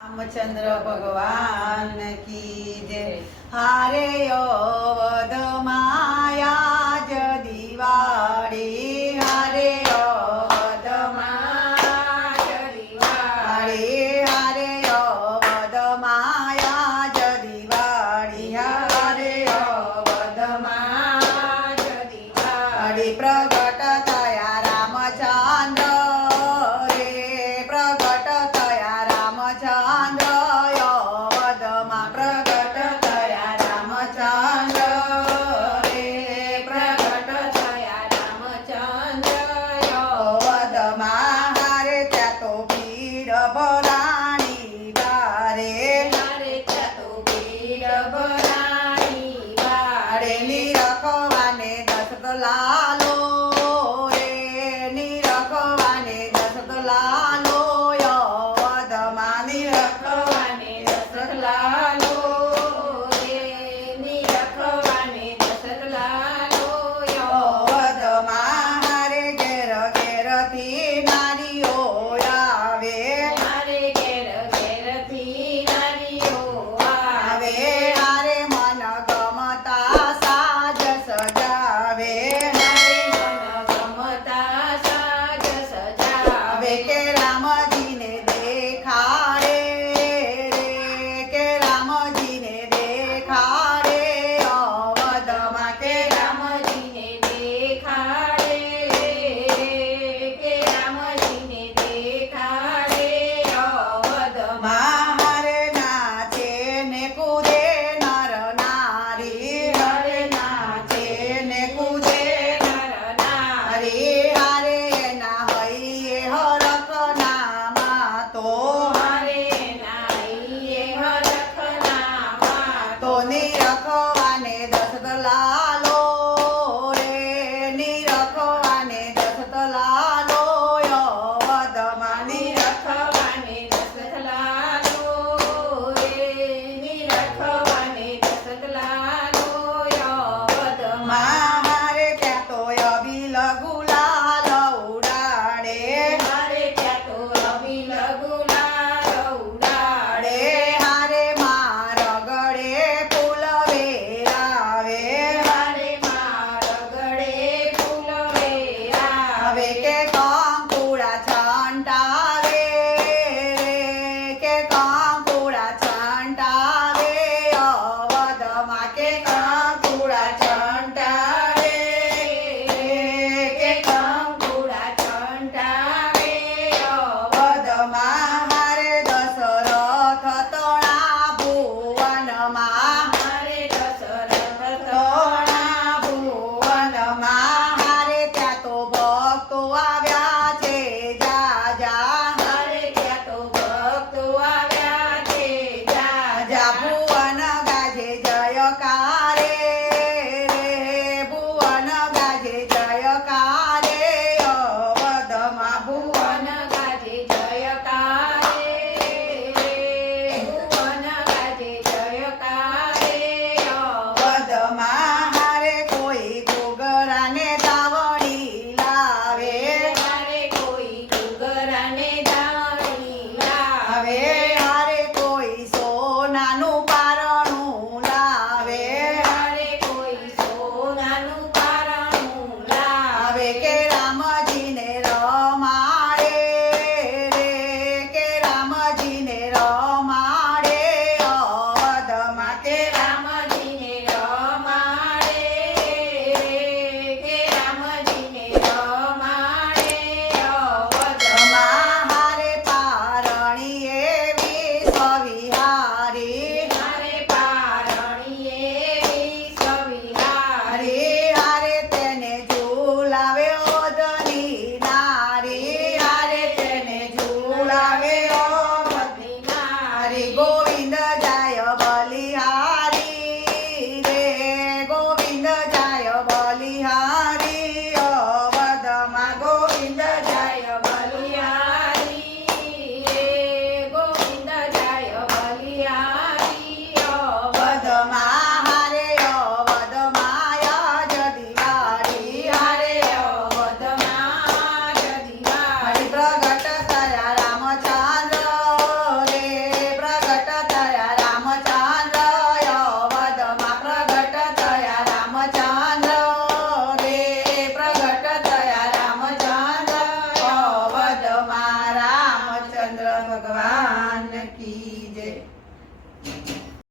रामचंद्र भगवान की जय। हारे अवध माया ज दिवाड़ी, हारे अवध माया ज दिवाड़ी, हारे अवध माया ज दिवाड़ी, हारे अवध माया ज दिवाड़ी। प्रगट थया रामचंद्र रे, प्रगट थया रामचंद्र अवधमा, प्रगट थया रामचंद्र रे, प्रगट थया रामचंद्र अवधमा। हारे त्या तो भीड़ भराणी बारे, हारे त्या तो भीड़ भराणी बारे। निरखवाने दशरथ लालो रे, निरखवाने दशरथ लालो अवधमा, निरखवाने दशरथ लालो रे, निरखवाने दशरथ लालो अवधमा। हारे ઘેર ઘેરથી નારીઓ આવે, હારે ઘેર ઘેરથી નારીઓ આવે, હારે મન ગમતા સાજ સજાવે, હારે મન ગમતા સાજ સજાવે। કે રામજીને દેખાડે ભગવાન